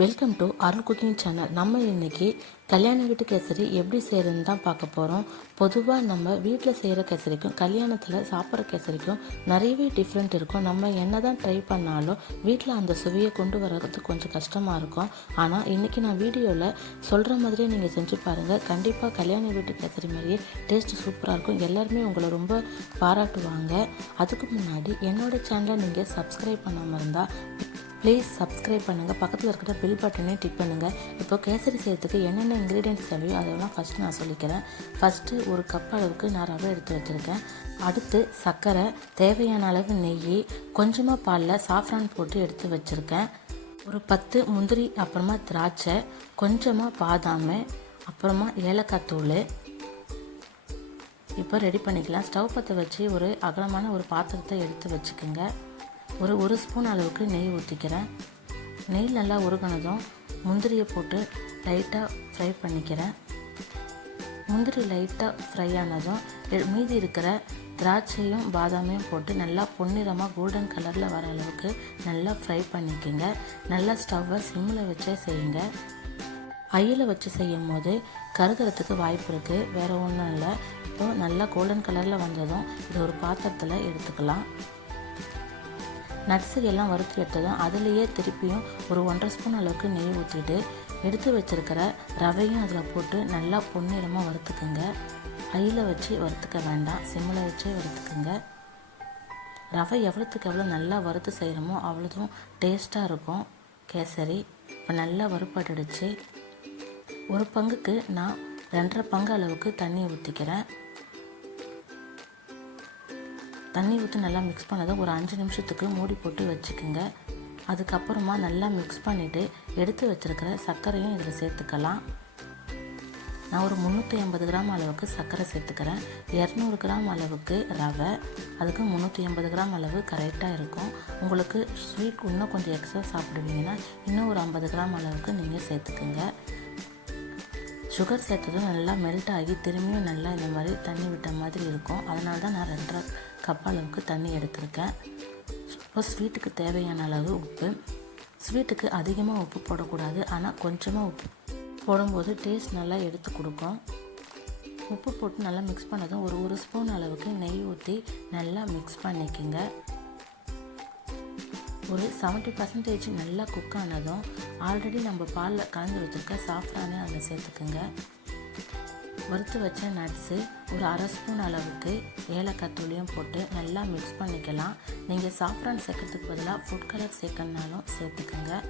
Welcome to Arul cooking channel. நம்ம இன்றைக்கி கல்யாண வீட்டு கேசரி எப்படி செய்கிறதுன்னு தான் பார்க்க போகிறோம். பொதுவாக நம்ம வீட்டில் செய்கிற கேசரிக்கும் கல்யாணத்தில் சாப்பிட்ற கேசரிக்கும் நிறையவே டிஃப்ரெண்ட் இருக்கும். நம்ம என்ன தான் ட்ரை பண்ணாலும் வீட்டில் அந்த சுவையை கொண்டு வர்றது கொஞ்சம் கஷ்டமாக இருக்கும். ஆனால் இன்றைக்கி நான் வீடியோவில் சொல்கிற மாதிரியே நீங்கள் செஞ்சு பாருங்கள். கண்டிப்பாக கல்யாண வீட்டு கேசரி மாதிரியே டேஸ்ட் சூப்பராக இருக்கும். எல்லாருமே உங்களை ரொம்ப பாராட்டுவாங்க. அதுக்கு முன்னாடி என்னோடய சேனலை நீங்கள் சப்ஸ்கிரைப் பண்ணாமல் இருந்தால் ப்ளீஸ் சப்ஸ்கிரைப் பண்ணுங்கள். பக்கத்தில் இருக்கிற பெல் பட்டனையும் டிக் பண்ணுங்கள். இப்போ கேசரி செய்கிறதுக்கு என்னென்ன இன்க்ரீடியன்ட்ஸ் தேவையோ அதெல்லாம் ஃபஸ்ட்டு நான் சொல்லிக்கிறேன். ஃபஸ்ட்டு ஒரு கப் அளவுக்கு நான் ரவை எடுத்து வச்சுருக்கேன். அடுத்து சர்க்கரை, தேவையான அளவு நெய், கொஞ்சமாக பாலில் சாஃப்ரான் போட்டு எடுத்து வச்சுருக்கேன். ஒரு 10 முந்திரி, அப்புறமா திராட்சை, கொஞ்சமாக பாதாம், அப்புறமா ஏலக்காய் தூள். இப்போ ரெடி பண்ணிக்கலாம். ஸ்டவ் பற்ற வச்சு ஒரு அகலமான ஒரு பாத்திரத்தை எடுத்து வச்சுக்கோங்க. ஒரு ஸ்பூன் அளவுக்கு நெய் ஊற்றிக்கிறேன். நெய் நல்லா உருகினதும் முந்திரியை போட்டு லைட்டாக ஃப்ரை பண்ணிக்கிறேன். முந்திரி லைட்டாக ஃப்ரை ஆனதும் மீதி இருக்கிற திராட்சையும் பாதாமையும் போட்டு நல்லா பொன்னிறமாக கோல்டன் கலரில் வர அளவுக்கு நல்லா ஃப்ரை பண்ணிக்கோங்க. நல்லா ஸ்டவ்வை சிம்மில் வச்சே செய்யுங்க. ஐயில் வச்சு செய்யும் போது கருகிறதுக்கு வாய்ப்பு இருக்குது. வேறு ஒன்றும் இல்லை. இப்போது நல்லா கோல்டன் கலரில் வந்ததும் இது ஒரு பாத்திரத்தில் எடுத்துக்கலாம். நட்ஸு எல்லாம் வறுத்து எடுத்ததும் அதுலேயே திருப்பியும் ஒரு 1.5 ஸ்பூன் அளவுக்கு நெய் ஊற்றிட்டு எடுத்து வச்சுருக்கிற ரவையும் அதில் போட்டு நல்லா பொன்னிறமாக வறுத்துக்குங்க. ஐயில் வச்சு வறுத்துக்க வேண்டாம், சிம்மில் வச்சு வறுத்துக்குங்க. ரவை எவ்வளோத்துக்கு எவ்வளோ நல்லா வறுத்து செய்கிறோமோ அவ்வளோதும் டேஸ்ட்டாக இருக்கும் கேசரி. இப்போ நல்லா வறுப்பட்டுடுச்சு. ஒரு பங்குக்கு நான் 2.5 பங்கு அளவுக்கு தண்ணி ஊற்றிக்கிறேன். தண்ணி ஊற்றி நல்லா மிக்ஸ் பண்ணதும் ஒரு 5 நிமிஷத்துக்கு மூடி போட்டு வச்சுக்கோங்க. அதுக்கப்புறமா நல்லா மிக்ஸ் பண்ணிவிட்டு எடுத்து வச்சுருக்கிற சர்க்கரையும் இதில் சேர்த்துக்கலாம். நான் ஒரு 350 கிராம் அளவுக்கு சர்க்கரை சேர்த்துக்கிறேன். 200 கிராம் அளவுக்கு ரவை, அதுக்கு 350 கிராம் அளவு கரெக்டாக இருக்கும். உங்களுக்கு ஸ்வீட் இன்னும் கொஞ்சம் எக்ஸ்ட்ரா சாப்பிடுவீங்கன்னா இன்னும் ஒரு 50 கிராம் அளவுக்கு நீங்கள் சேர்த்துக்குங்க. சுகர் சேர்த்ததும் நல்லா மெல்ட் ஆகி திரும்பியும் நல்லா இந்த மாதிரி தண்ணி விட்ட மாதிரி இருக்கும். அதனால தான் நான் 2.5 கப் அளவுக்கு தண்ணி எடுத்திருக்கேன். இப்போ ஸ்வீட்டுக்கு தேவையான அளவு உப்பு. ஸ்வீட்டுக்கு அதிகமாக உப்பு போடக்கூடாது, ஆனால் கொஞ்சமாக உப்பு போடும்போது டேஸ்ட் நல்லா எடுத்து கொடுக்கும். உப்பு போட்டு நல்லா மிக்ஸ் பண்ணதும் ஒரு ஸ்பூன் அளவுக்கு நெய் ஊற்றி நல்லா மிக்ஸ் பண்ணிக்கோங்க. ஒரு 70% நல்லா குக் ஆனதும் ஆல்ரெடி நம்ம பாலில் கலந்து வச்சுருக்க சாஃப்ரானு அதில் சேர்த்துக்குங்க. வறுத்து வச்ச நட்ஸு, ஒரு 1/2 ஸ்பூன் அளவுக்கு ஏலக்காய் தூளையும் போட்டு நல்லா மிக்ஸ் பண்ணிக்கலாம். நீங்கள் சாஃப்ரான் சேர்க்கறதுக்கு பதிலாக ஃபுட் கலர் சேர்க்கணுனாலும் சேர்த்துக்குங்க.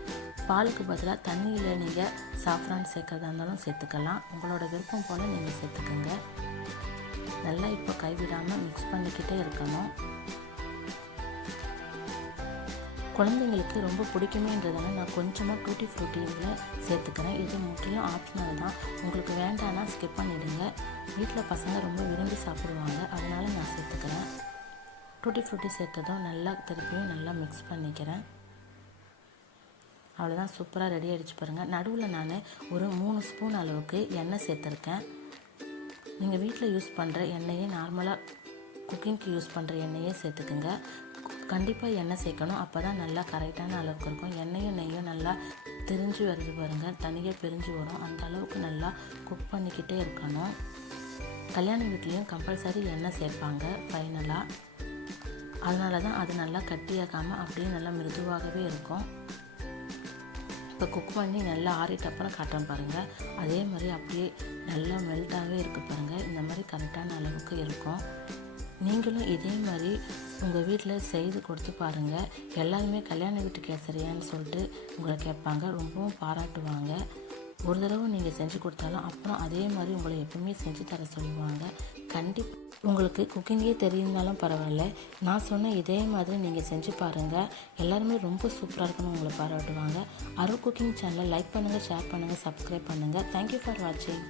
பாலுக்கு பதிலாக தண்ணியில் நீங்கள் சாஃப்ரான் சேர்க்கறதா இருந்தாலும் சேர்த்துக்கலாம். உங்களோட விருப்பம் போல் நீங்கள் சேர்த்துக்குங்க. நல்லா இப்போ கைவிடாமல் மிக்ஸ் பண்ணிக்கிட்டே இருக்கணும். குழந்தைங்களுக்கு ரொம்ப பிடிக்குமேன்றதால நான் கொஞ்சமாக டூட்டி ஃப்ரூட்டியில் சேர்த்துக்கிறேன். இது முற்றிலும் ஆப்ஷனல் தான். உங்களுக்கு வேண்டான்னா ஸ்கிப் பண்ணிவிடுங்க. வீட்டில் பசங்க ரொம்ப விரும்பி சாப்பிடுவாங்க, அதனால் நான் சேர்த்துக்கிறேன். டூட்டி ஃப்ரூட்டி சேர்த்ததும் நல்லா திருப்பியும் நல்லா மிக்ஸ் பண்ணிக்கிறேன். அவ்வளோதான், சூப்பராக ரெடி ஆகிடுச்சு பாருங்கள். நடுவில் நான் ஒரு 3 ஸ்பூன் அளவுக்கு எண்ணெய் சேர்த்துருக்கேன். நீங்கள் வீட்டில் யூஸ் பண்ணுற எண்ணெயே, நார்மலாக குக்கிங்க்கு யூஸ் பண்ணுற எண்ணெயே சேர்த்துக்குங்க. கண்டிப்பாக எண்ணெய் சேர்க்கணும், அப்போ தான் நல்லா கரெக்டான அளவுக்கு இருக்கும். எண்ணெயும் நெய்யும் நல்லா திரிஞ்சு வருது பாருங்கள், தனியாக பிரிஞ்சு வரும். அந்த அளவுக்கு நல்லா குக் பண்ணிக்கிட்டே இருக்கணும். கல்யாண வீட்லேயும் கம்பல்சரி எண்ணெய் சேர்ப்பாங்க ஃபைனலாக. அதனால தான் அது நல்லா கட்டியாக்காமல் அப்படியே நல்லா மிருதுவாகவே இருக்கும். இப்போ குக் பண்ணி நல்லா ஆறிட்ட அப்புறம் காட்டுறேன் பாருங்கள். அதே மாதிரி அப்படியே நல்லா மெல்ட்டாகவே இருக்குது பாருங்கள். இந்த மாதிரி கரெக்டான அளவுக்கு இருக்கும். நீங்களும் இதே மாதிரி உங்கள் வீட்டில் செய்து கொடுத்து பாருங்கள். எல்லாருமே கல்யாண வீட்டு கேசரியான்னு சொல்லிட்டு உங்களை கேட்பாங்க, ரொம்பவும் பாராட்டுவாங்க. ஒரு தடவை நீங்கள் செஞ்சு கொடுத்தாலும் அப்புறம் அதே மாதிரி உங்களை எப்பவுமே செஞ்சு தர சொல்லுவாங்க. கண்டிப்பாக உங்களுக்கு குக்கிங்கே தெரியுந்தாலும் பரவாயில்ல, நான் சொன்ன இதே மாதிரி நீங்கள் செஞ்சு பாருங்கள். எல்லாருமே ரொம்ப சூப்பராக இருக்குன்னு உங்களை பாராட்டுவாங்க. அருள் குக்கிங் சேனலை லைக் பண்ணுங்கள், ஷேர் பண்ணுங்கள், சப்ஸ்கிரைப் பண்ணுங்கள். தேங்க்யூ ஃபார் வாட்சிங்.